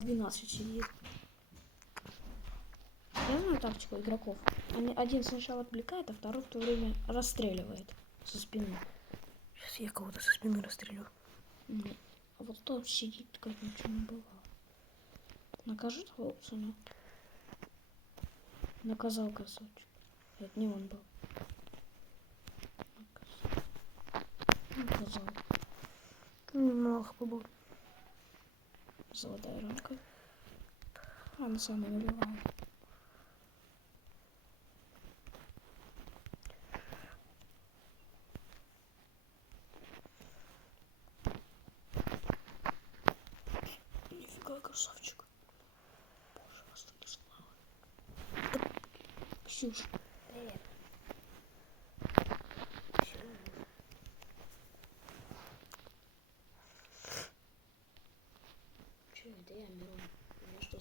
12 сидит. Я знаю тактику игроков. Один сначала отвлекает, а второй в то время расстреливает со спины. Сейчас я кого-то со спины расстрелю. А вот тот сидит, как ничего не было. Накажи того пацана. Наказал красавчик. Это не он был. Наказал. Немного побыл. Золотая рамка. Она сама набивала. Нифига, красавчик. Боже, вас таки слава. Ксюша. Привет. Че это я, Мирон? Меня что,